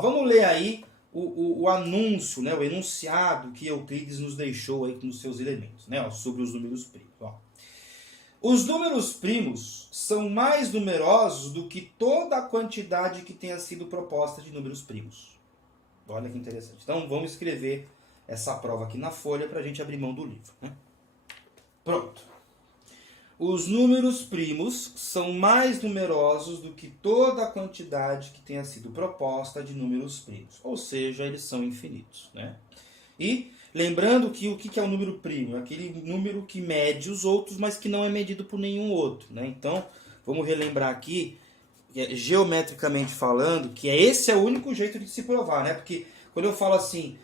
Vamos ler aí o anúncio, né, o enunciado que Euclides nos deixou aí nos seus elementos, né, ó, sobre os números primos. Ó. Os números primos são mais numerosos do que toda a quantidade que tenha sido proposta de números primos. Olha que interessante. Então vamos escrever essa prova aqui na folha para a gente abrir mão do livro. Né? Pronto. Os números primos são mais numerosos do que toda a quantidade que tenha sido proposta de números primos. Ou seja, eles são infinitos. Né? E lembrando que o que é o número primo? É aquele número que mede os outros, mas que não é medido por nenhum outro. Né? Então, vamos relembrar aqui, geometricamente falando, que esse é o único jeito de se provar. Né? Porque quando eu falo assim,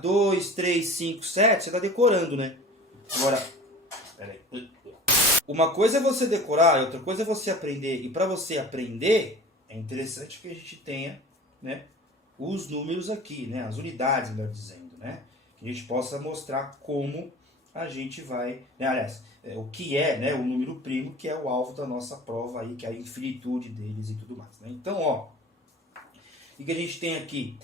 2, 3, 5, 7, você está decorando. Né? Agora, peraí. Uma coisa é você decorar, outra coisa é você aprender. E para você aprender, é interessante que a gente tenha, né, os números aqui, né, as unidades, melhor dizendo. Né, que a gente possa mostrar como a gente vai... Né, aliás, o que é, né, o número primo, que é o alvo da nossa prova, aí, que é a infinitude deles e tudo mais. Né. Então, ó, o que a gente tem aqui?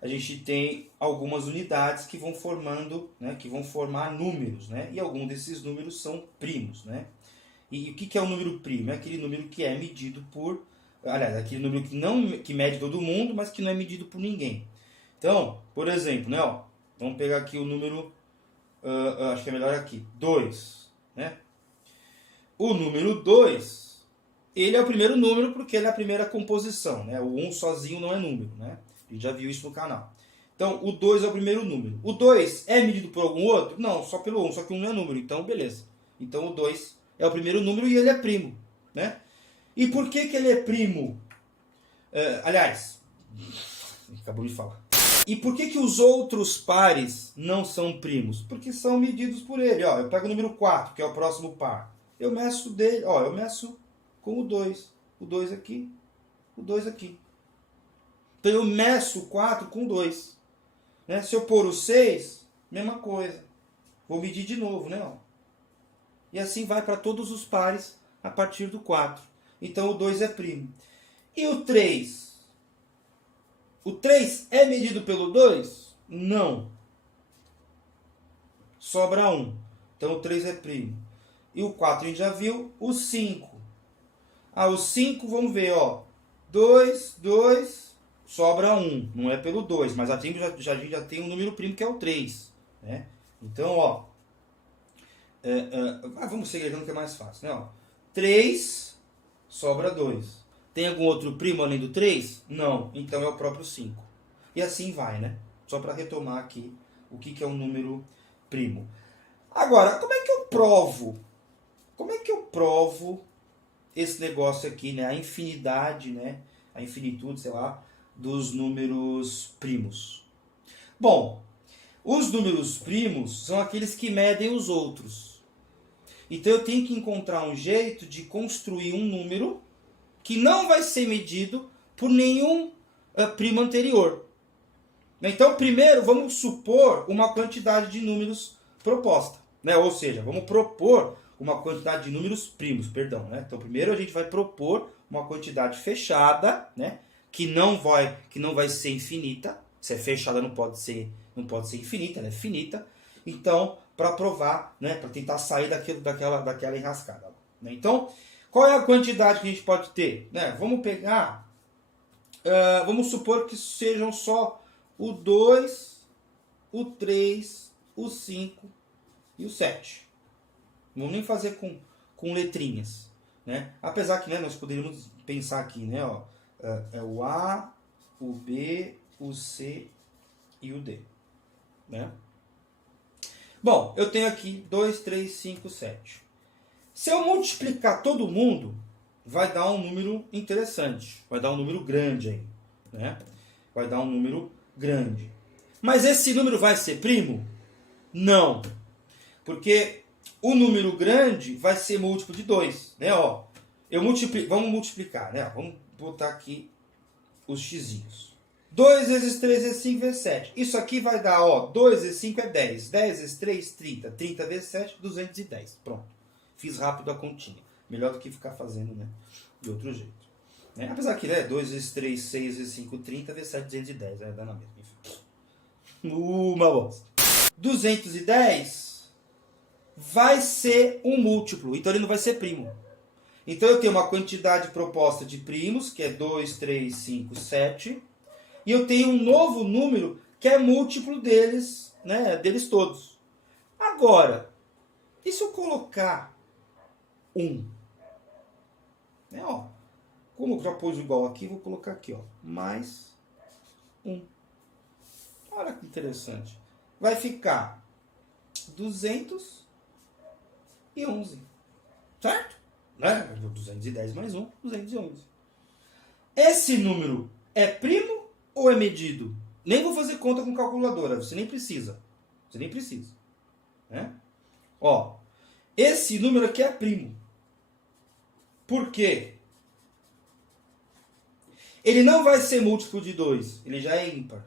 A gente tem algumas unidades que vão formando, né, que vão formar números, né, e alguns desses números são primos, né. E o que é o número primo? É aquele número que é medido por... Aliás, aquele número que mede todo mundo, mas que não é medido por ninguém. Então, por exemplo, né, ó, vamos pegar aqui o número... acho que é melhor aqui. 2. Né? O número 2, ele é o primeiro número porque ele é a primeira composição. Né? O 1 sozinho não é número. Né? A gente já viu isso no canal. Então, o 2 é o primeiro número. O 2 é medido por algum outro? Não, só pelo 1. Só que o 1 não é número. Então, beleza. Então, o 2... é o primeiro número e ele é primo. Né? E por que ele é primo? Aliás, acabou de falar. E por que os outros pares não são primos? Porque são medidos por ele. Ó, eu pego o número 4, que é o próximo par. Eu meço dele, ó, eu meço com o 2. O 2 aqui, o 2 aqui. Então eu meço o 4 com o 2. Né? Se eu pôr o 6, mesma coisa. Vou medir de novo, né? Ó. E assim vai para todos os pares a partir do 4. Então o 2 é primo. E o 3? O 3 é medido pelo 2? Não. Sobra 1. Então o 3 é primo. E o 4 a gente já viu. O 5. O 5, vamos ver, ó. 2, 2, sobra 1. Não é pelo 2, mas a gente já tem um número primo que é o 3. Né? Então, ó. Vamos segregando que é mais fácil, né? Ó, 3, sobra 2. Tem algum outro primo além do 3? Não. Então é o próprio 5. E assim vai, né? Só para retomar aqui o que é um número primo. Agora, como é que eu provo? Como é que eu provo esse negócio aqui, né? A infinidade, né? A infinitude, sei lá, dos números primos. Bom, os números primos são aqueles que medem os outros. Então eu tenho que encontrar um jeito de construir um número que não vai ser medido por nenhum primo anterior. Então primeiro vamos supor uma quantidade de números proposta. Né? Ou seja, vamos propor uma quantidade de números primos. Perdão, né? Então primeiro a gente vai propor uma quantidade fechada, né? que não vai ser infinita. Se é fechada não pode ser infinita, ela é finita. Então, para provar, né, para tentar sair daquela enrascada. Né? Então, qual é a quantidade que a gente pode ter? Né? Vamos pegar, vamos supor que sejam só o 2, o 3, o 5 e o 7. Não vamos nem fazer com letrinhas. Né? Apesar que, né, nós poderíamos pensar aqui, né, ó, o A, o B, o C e o D. Né? Bom, eu tenho aqui 2, 3, 5, 7. Se eu multiplicar todo mundo, vai dar um número interessante. Vai dar um número grande aí. Né? Vai dar um número grande. Mas esse número vai ser primo? Não. Porque o número grande vai ser múltiplo de 2. Né? Ó, vamos multiplicar. Né? Vamos botar aqui os xizinhos. 2 vezes 3 vezes 5 vezes 7. Isso aqui vai dar, ó, 2 vezes 5 é 10. 10 vezes 3, 30. 30 vezes 7, 210. Pronto. Fiz rápido a continha. Melhor do que ficar fazendo, né, de outro jeito. Né? Apesar que 2 vezes 3, 6 vezes 5, 30, vezes 7, 210. Dá na mesma. Uma bosta. 210 vai ser um múltiplo, então ele não vai ser primo. Então eu tenho uma quantidade proposta de primos, que é 2, 3, 5, 7. E eu tenho um novo número que é múltiplo deles, né, deles todos. Agora, e se eu colocar 1? Né, ó, como eu já pus igual aqui, vou colocar aqui, ó, mais 1. Olha que interessante. Vai ficar 211. Certo? Né? 210 mais 1, 211. Esse número é primo ou é medido? Nem vou fazer conta com calculadora, você nem precisa. Você nem precisa. Né? Ó, esse número aqui é primo. Por quê? Ele não vai ser múltiplo de 2, ele já é ímpar.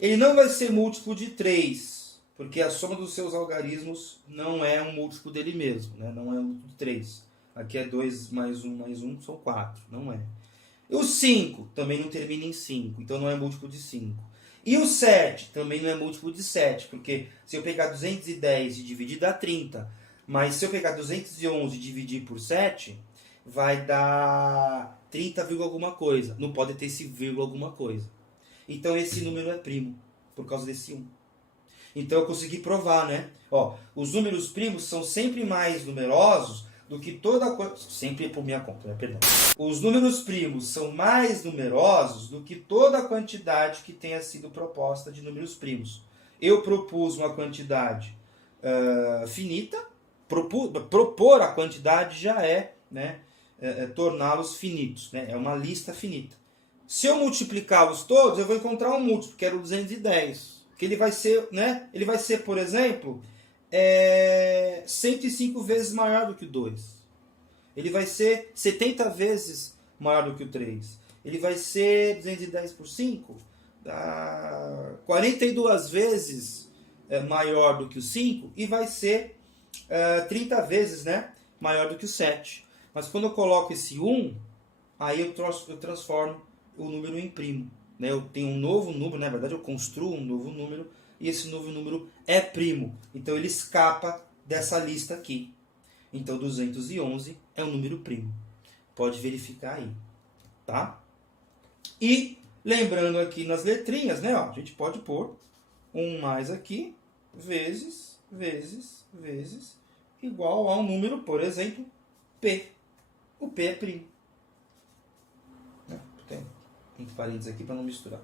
Ele não vai ser múltiplo de 3, porque a soma dos seus algarismos não é um múltiplo dele mesmo, né? Não é um múltiplo de 3. Aqui é 2 mais 1 são 4, não é. E o 5 também não termina em 5, então não é múltiplo de 5. E o 7 também não é múltiplo de 7, porque se eu pegar 210 e dividir dá 30, mas se eu pegar 211 e dividir por 7, vai dar 30, alguma coisa. Não pode ter esse vírgula alguma coisa. Então esse número é primo, por causa desse 1. Então eu consegui provar, né? Ó, os números primos são sempre mais numerosos do que toda... Sempre por minha conta, né? Perdão. Os números primos são mais numerosos do que toda a quantidade que tenha sido proposta de números primos. Eu propus uma quantidade finita. Propor a quantidade já é, né, torná-los finitos. Né? É uma lista finita. Se eu multiplicá-los todos, eu vou encontrar um múltiplo, que era o 210. Que ele vai ser, né? Ele vai ser, por exemplo, 105 vezes maior do que o 2. Ele vai ser 70 vezes maior do que o 3. Ele vai ser 210 por 5, dá 42 vezes maior do que o 5 e vai ser 30 vezes, né, maior do que o 7. Mas quando eu coloco esse 1, aí eu transformo o número em primo. Né? Eu tenho um novo número, na verdade eu construo um novo número, e esse novo número é primo. Então ele escapa dessa lista aqui. Então 211 é um número primo. Pode verificar aí. Tá? E lembrando aqui nas letrinhas, né, ó, a gente pode pôr 1 mais aqui, vezes, igual a um número, por exemplo, P. O P é primo. Tem parênteses aqui para não misturar.